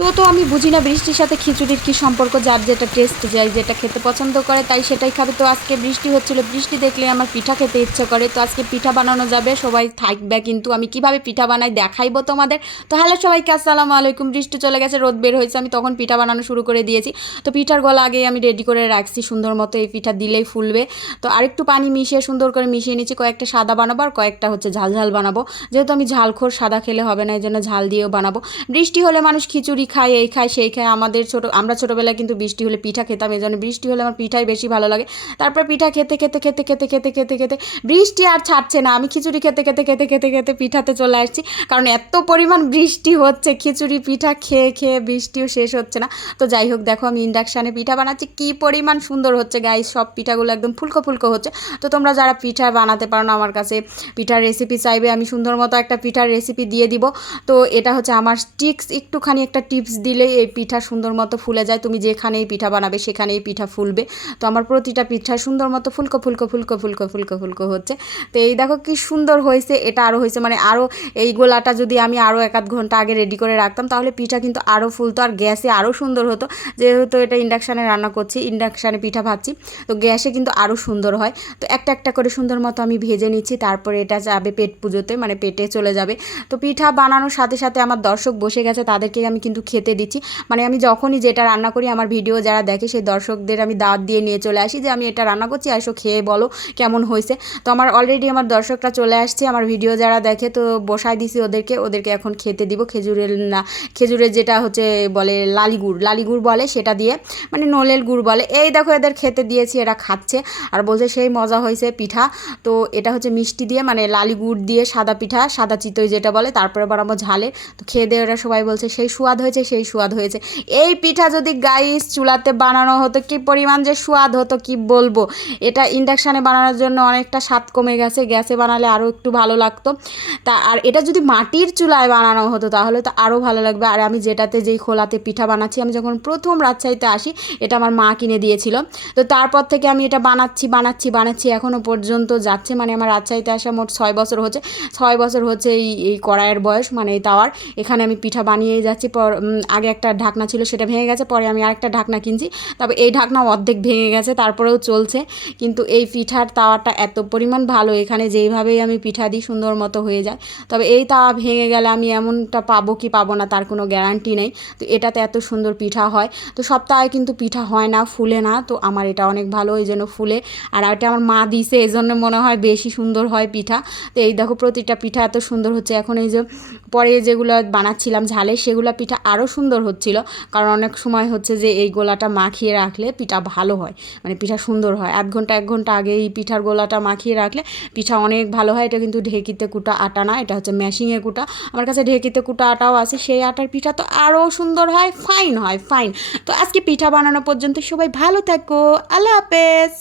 তো আমি বুঝি না বৃষ্টির সাথে খিচুড়ির কী সম্পর্ক, যার যেটা টেস্ট যাই যেটা খেতে পছন্দ করে তাই সেটাই খাবে। তো আজকে বৃষ্টি হচ্ছিলো, বৃষ্টি দেখলে আমার পিঠা খেতে ইচ্ছে করে। তো আজকে পিঠা বানানো যাবে, সবাই থাকবে, কিন্তু আমি কিভাবে পিঠা বানাই দেখাইবো তোমাদের। তো হ্যালো সবাইকে, আসসালামু আলাইকুম। বৃষ্টি চলে গেছে, রোদ বের হয়েছে, আমি তখন পিঠা বানানো শুরু করে দিয়েছি। তো পিঠার গলা আগেই আমি রেডি করে রাখছি সুন্দর মতো, এই পিঠা দিলেই ফুলবে। তো আরেকটু পানি মিশিয়ে সুন্দর করে মিশিয়ে নিচ্ছি, কয়েকটা সাদা বানাবো আর কয়েকটা হচ্ছে ঝাল ঝাল বানাবো। যেহেতু আমি ঝালখোর, সাদা খেলে হবে না, এই জন্য ঝাল দিয়েও বানাবো। বৃষ্টি হলে মানুষ খিচুড়ি খায়, এই খায় সেই খায়। আমরা ছোটোবেলায় কিন্তু বৃষ্টি হলে পিঠা খেতাম, এই জন্য বৃষ্টি হলে আমার পিঠাই বেশি ভালো লাগে। তারপর পিঠা খেতে খেতে খেতে খেতে খেতে খেতে খেতে বৃষ্টি আর ছাড়ছে না, আমি খিচুড়ি খেতে খেতে খেতে খেতে খেতে পিঠাতে চলে আসছি। কারণ এত পরিমাণ বৃষ্টি হচ্ছে, খিচুড়ি পিঠা খেয়ে খেয়ে বৃষ্টিও শেষ হচ্ছে না। তো যাই হোক, দেখো আমি ইন্ডাকশানে পিঠা বানাচ্ছি, কী পরিমাণ সুন্দর হচ্ছে গাইস, সব পিঠাগুলো একদম ফুলকো ফুলকো হচ্ছে। তো তোমরা যারা পিঠা বানাতে পারো না, আমার কাছে পিঠার রেসিপি চাইবে, আমি সুন্দর মতো একটা পিঠার রেসিপি দিয়ে দিব। তো এটা হচ্ছে আমার একটুখানি একটা টিপস দিলে এই পিঠা সুন্দর মতো ফুলে যায়। তুমি যেখানেই পিঠা বানাবে সেখানেই পিঠা ফুলবে। তো আমার প্রতিটা পিঠা সুন্দর মতো ফুলকো ফুলকো ফুলকো ফুলকো ফুলকো ফুলকো হচ্ছে। তো এই দেখো কি সুন্দর হয়েছে, এটা আরও হয়েছে, মানে আরও এই গোলাটা যদি আমি আরও 1-8 ঘন্টা আগে রেডি করে রাখতাম তাহলে পিঠা কিন্তু আরও ফুলতো আর গ্যাসে আরও সুন্দর হতো। যেহেতু এটা ইন্ডাকশানে রান্না করছি, ইন্ডাকশানে পিঠা ভাজছি, তো গ্যাসে কিন্তু আরও সুন্দর হয়। তো একটা একটা করে সুন্দর মতো আমি ভেজে নিচ্ছি, তারপরে এটা যাবে পেট পুজোতে, মানে পেটে চলে যাবে। তো পিঠা বানানোর সাথে সাথে আমার দর্শক বসে গেছে, তাদেরকে আমি কিন্তু খেতে দিচ্ছি। মানে আমি যখনই যেটা রান্না করি, আমার ভিডিও যারা দেখে সেই দর্শকদের আমি দাওয়াত দিয়ে নিয়ে চলে আসি যে আমি এটা রান্না করছি, এসো খেয়ে বলো কেমন হয়েছে। তো আমার অলরেডি আমার দর্শকরা চলে আসছে, আমার ভিডিও যারা দেখে, তো বসাই দিছি ওদেরকে এখন খেতে দিব। খেজুরের যেটা হচ্ছে বলে লালিগুড় বলে, সেটা দিয়ে, মানে নলের গুড় বলে। এই দেখো এদের খেতে দিয়েছি, এরা খাচ্ছে আর বলছে সেই মজা হয়েছে পিঠা। তো এটা হচ্ছে মিষ্টি দিয়ে, মানে লালি গুড় দিয়ে সাদা পিঠা, সাদা চিতই যেটা বলে, তারপরে বানাবো ঝালে। তো খেয়ে দিয়ে ওরা সবাই বলছে সেই স্বাদ হয়েছে, সেই স্বাদ হয়েছে। এই পিঠা যদি গাইস চুলাতে বানানো হতো, কি পরিমাণ যে স্বাদ হতো কি বলবো। এটা ইন্ডাকশানে বানানোর জন্য অনেকটা স্বাদ কমে গেছে, গ্যাসে বানালে আরও একটু ভালো লাগতো। আর এটা যদি মাটির চুলায় বানানো হতো তাহলে তো আরও ভালো লাগবে। আর আমি যেই খোলাতে পিঠা বানাচ্ছি, আমি যখন প্রথম রাজশাহীতে আসি, এটা আমার মা কিনে দিয়েছিল। তো তারপর থেকে আমি এটা বানাচ্ছি এখনও পর্যন্ত যাচ্ছে। মানে আমার রাজশাহীতে আসা মোট 6 বছর হচ্ছে। 6 বছর হচ্ছে এই কড়াইয়ের বয়স, মানে এই তাওয়ার। এখানে আমি পিঠা বানিয়েই যাচ্ছি। আগে একটা ঢাকনা ছিল, সেটা ভেঙে গেছে, পরে আমি আরেকটা ঢাকনা কিনছি। তবে এই ঢাকনা অর্ধেক ভেঙে গেছে, তারপরেও চলছে। কিন্তু এই পিঠার তাওয়াটা এত পরিমাণ ভালো, এখানে যেইভাবেই আমি পিঠা দিই সুন্দর মতো হয়ে যায়। তবে এই তাওয়া ভেঙে গেলে আমি এমনটা পাবো কি পাবো না তার কোনো গ্যারান্টি নেই। তো এটাতে এত সুন্দর পিঠা হয়। তো সপ্তাহে কিন্তু পিঠা হয় না, ফুলে না। তো আমার এটা অনেক ভালো, এই জন্য ফুলে। আর এটা আমার মা দিছে, এই জন্য মনে হয় বেশি সুন্দর হয় পিঠা। তো এই দেখো প্রতিটা পিঠা এত সুন্দর হচ্ছে। এখন এই যে পরে যেগুলো বানাচ্ছিলাম ঝালে, সেগুলো পিঠা আরও সুন্দর হচ্ছিল। কারণ অনেক সময় হচ্ছে যে এই গোলাটা মাখিয়ে রাখলে পিঠা ভালো হয়, মানে পিঠা সুন্দর হয়। 1 ঘন্টা আগে এই পিঠার গোলাটা মাখিয়ে রাখলে পিঠা অনেক ভালো হয়। এটা কিন্তু ঢেঁকিতে কুটা আটা না, এটা হচ্ছে মেশিনে কুটা। আমার কাছে ঢেঁকিতে কুটা আটাও আছে, সেই আটার পিঠা তো আরও সুন্দর হয়, ফাইন হয়, ফাইন। তো আজকে পিঠা বানানো পর্যন্ত, সবাই ভালো থাকো, আল্লাহ হাফেজ।